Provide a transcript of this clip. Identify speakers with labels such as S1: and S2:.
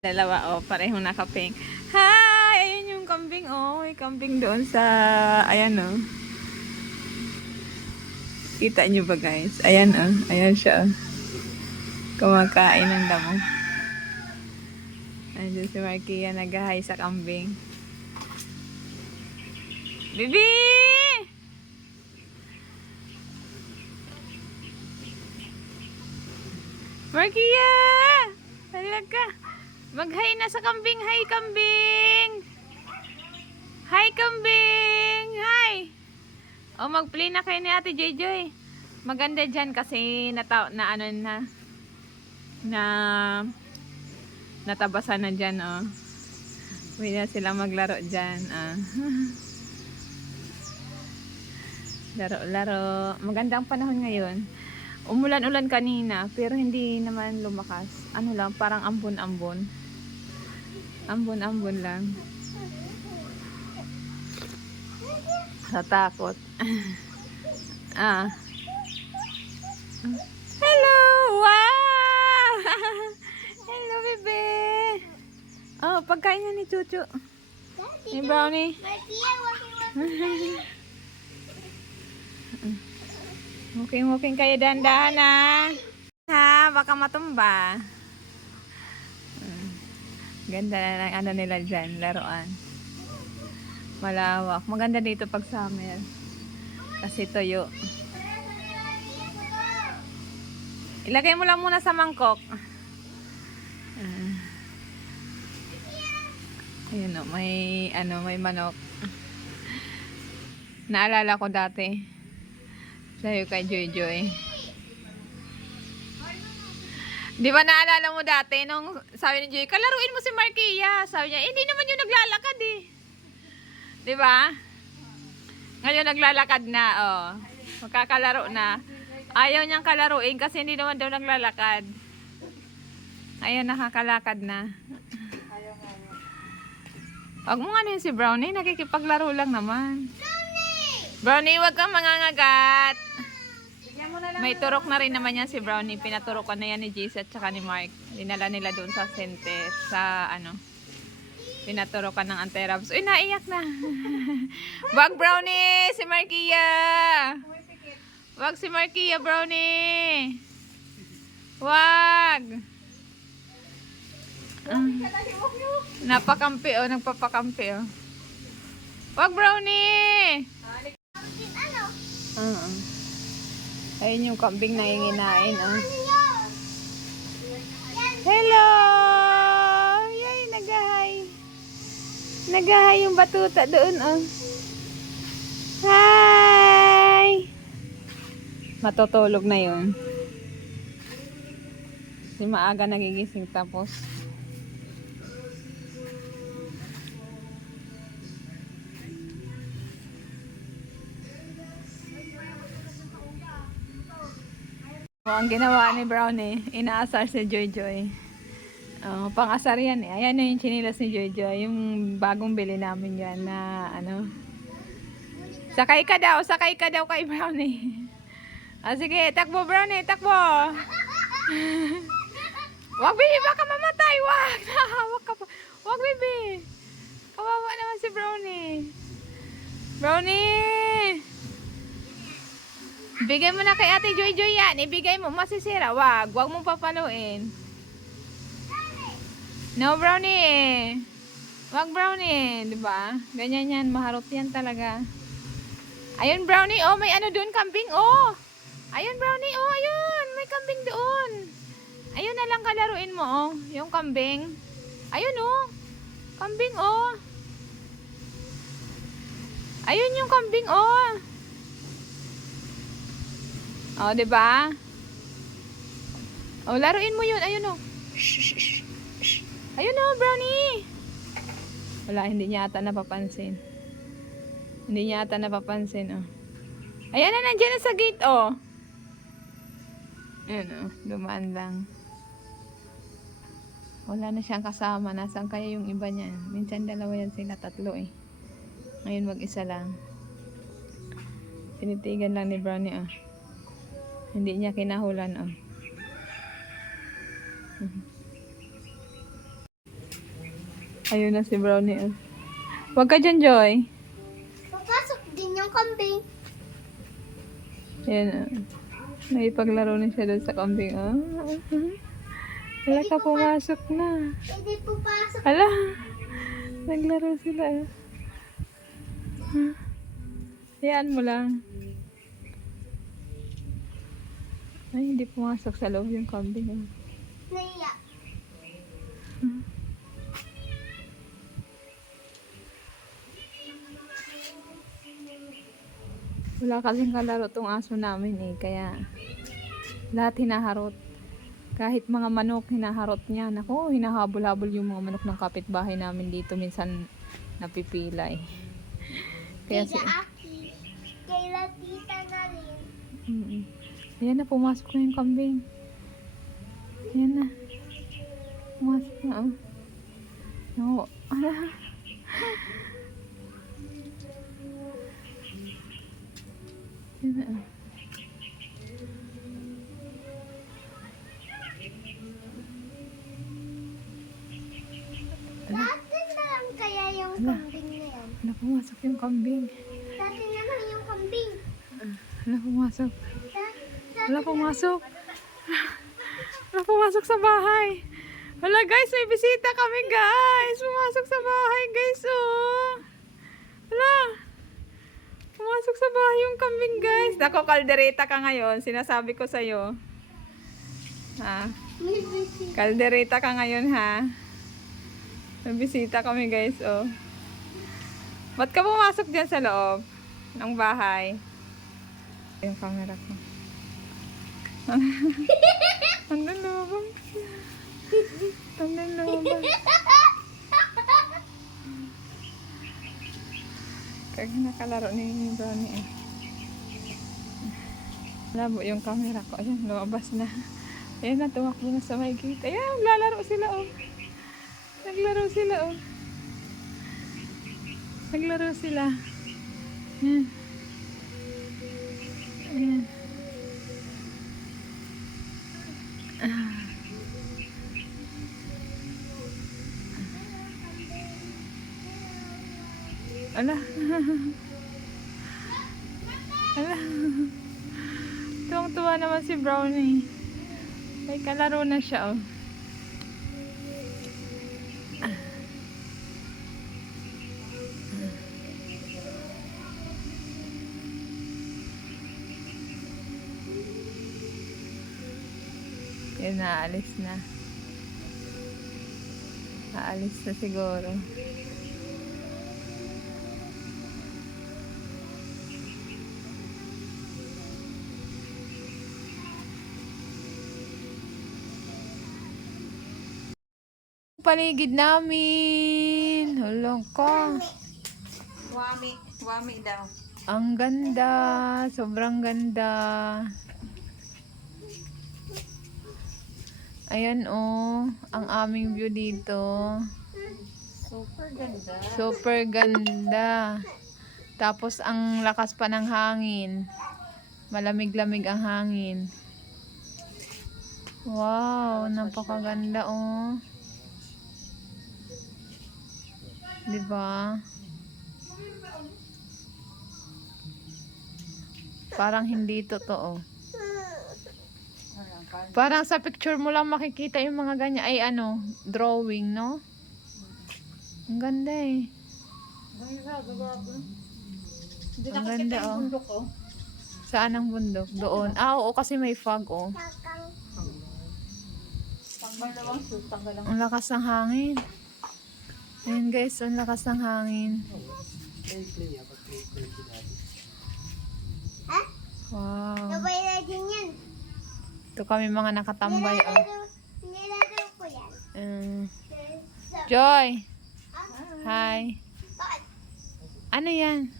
S1: Dalawa, oh, parehong nakapink. Hi! Ayun yung kambing, oh. May kambing doon sa, ayan, oh. Kita nyo ba, guys? Ayan, oh. Ayan siya, oh. Kumakain ng damo. Andiyan si Markia, nag-hi sa kambing. Bibi! Markia! Talaga. Mag-hi na sa kambing. Hi, kambing! Hi, kambing! Hi! O, mag-play na kayo ni Ate Joy Maganda dyan kasi nata na ano na na natabasan na dyan, oh. Pwede na sila maglaro dyan, ah. Laro-laro. Magandang panahon ngayon. Umulan-ulan kanina, pero hindi naman lumakas. Ano lang, parang ambon-ambon. Ambon-ambon lang. Sa takot. ah. Hello! Wow! Hello, bebe! Oh, pagkain na ni Chuchu. Ni Brownie. Muking-muking kayo dandahan na. Ha, baka matumba. Mm. Ganda na ng ano nila dyan, laruan. Malawak. Maganda dito pag summer. Kasi tuyo. Ilagay mo lang muna sa mangkok. Ah. Ayun o, may ano, may manok. Naalala ko dati. Sa'yo kay Joy Joy. Di ba naalala mo dati nung sabi ni Joy, kalaruin mo si Markia. Sabi niya, eh, hindi naman yung naglalakad eh. Di ba? Ngayon naglalakad na, oh. Magkakalaro na. Ayaw niyang kalaruin kasi hindi naman daw naglalakad. Ayun, nakakalakad na. Huwag mo nga si Brownie, nakikipaglaro lang naman. Brownie, huwag kang mangangagat. May turok na rin naman yan si Brownie. Pinaturok ko na yan ni Jace at saka ni Mark. Dinala nila doon sa Sente, sa ano. Pinaturokan ng Anterabs. Uy, naiyak na. Wag Brownie! Si Markia! Wag si Markia, Brownie! Wag! Ah. Napakampi oh, nagpapakampi oh. Wag Brownie! Oo. Ayun yung kambing na inginain oh. Hello! Yay, nagahay. Nagahay yung batuta doon oh. Hi! Matutulog na yun. Si maaga nagigising tapos Oh, ang ginawa ni Brownie, inaasar si Joy Joy. Oh, pang-asar yan eh. Ayan na yung chinilas ni Joy Joy. Yung bagong bili namin yan na ano. Sakay ka daw, sakay ka daw kay Brownie. Ah, sige, takbo Brownie, takbo. Wag bibi, baka mamatay. Wag, nahawak ka pa. Wag bibi. Kawawa naman si Brownie. Brownie! Bigay mo na kay Ate Joy Joy yan. Ibigay mo, masisira. Wag, wag mong papaluin. No, Brownie. Wag, Brownie. Ba? Ganyan yan. Maharot yan talaga. Ayun, Brownie. Oh, may ano doon, kambing. Oh. Ayun, Brownie. Oh, ayun. May kambing doon. Ayun na lang kalaruin mo, oh. Yung kambing. Ayun, oh. Kambing, oh. Ayun yung kambing, oh. Oh, 'di ba? Oh, laruin mo 'yun. Ayun oh. Ayun oh, brownie. Wala, hindi niya ata napapansin. Hindi niya ata napapansin, oh. Ayan na, nandiyan na sa gate, oh. Ayan, oh. Dumaan lang. Wala na siyang kasama. Nasaan kaya yung iba niyan? Minsan dalawa yan sila, tatlo eh. Ngayon mag-isa lang. Tinitigan lang ni Brownie, oh. Hindi niya kinahulan, oh. Ayun na si Brownie. oh. Huwag ka dyan, Joy.
S2: Papasok din yung kambing.
S1: Ayan. oh. Naipaglaro na siya doon sa kambing. Oh. Wala ka pumasok na.
S2: Pwede pupasok.
S1: Hala. Naglaro sila. Hayaan mo lang. Ay, hindi pumasok sa loob yung kambing. oh.
S2: Naiya.
S1: Wala kasing kalaro tong aso namin eh, kaya lahat hinaharot. Kahit mga manok hinaharot niya. Nako, hinahabol-habol yung mga manok ng kapitbahay namin dito. Minsan napipilay. Kaya si...
S2: Kaya tita na rin.
S1: Mm-mm. Ayan na, pumasok na yung kambing. Ayan na. Pumasok na, oh. No, ala. Ayan na, oh.
S2: Dati na lang kaya yung
S1: Ala.
S2: kambing na yan.
S1: Ala, pumasok yung kambing.
S2: Dati na lang yung kambing.
S1: Ala, pumasok.
S2: Dati
S1: Ala, pumasok. Ala, pumasok sa bahay. Wala guys, may bisita kami guys. Pumasok sa bahay guys, oh. Wala. Pumasok sa bahay yung kambing guys. Dako, kaldereta ka ngayon. Sinasabi ko sa'yo. Ha? Kaldereta ka ngayon ha. May bisita kami guys, oh. Ba't ka pumasok dyan sa loob ng bahay? Yung camera ko. Ang lalabang. Ang lalabang. Kaya nakalaro ni Brownie eh. Labo yung camera ko. Ayan, lumabas na. Ayan na, tumakbo na sa may gate. Ayan, lalaro sila oh. Naglaro sila oh. Naglaro sila. Ayan. Ayan. Ala. Ala. Tuwang-tuwa naman si Brownie. May kalaro na siya, oh. Yun, naalis na. Aalis na siguro. Paligid namin. Hulong ko.
S3: Wami, wami daw.
S1: Ang ganda. Sobrang ganda. Ayan oh, ang aming view dito.
S3: Super ganda.
S1: Super ganda. Tapos ang lakas pa ng hangin. Malamig-lamig ang hangin. Wow, napakaganda oh. 'Di ba? Parang hindi totoo. Parang sa picture mo lang makikita yung mga ganyan. Ay ano, drawing, no? Ang ganda eh. Ang ganda oh.
S3: Bundok oh.
S1: Saan ang bundok? Doon. Ah, oo, kasi may fog oh.
S3: Ang shoes, tanggal lang.
S1: Ang lakas ng hangin. Ayun guys, ang lakas ng hangin.
S2: Ha?
S1: Wow.
S2: Sabay na din yan.
S1: Ito kami mga nakatambay oh.
S2: Nilalaro, nilalaro ko yan. Sa-
S1: Joy! Hi! Ano yan?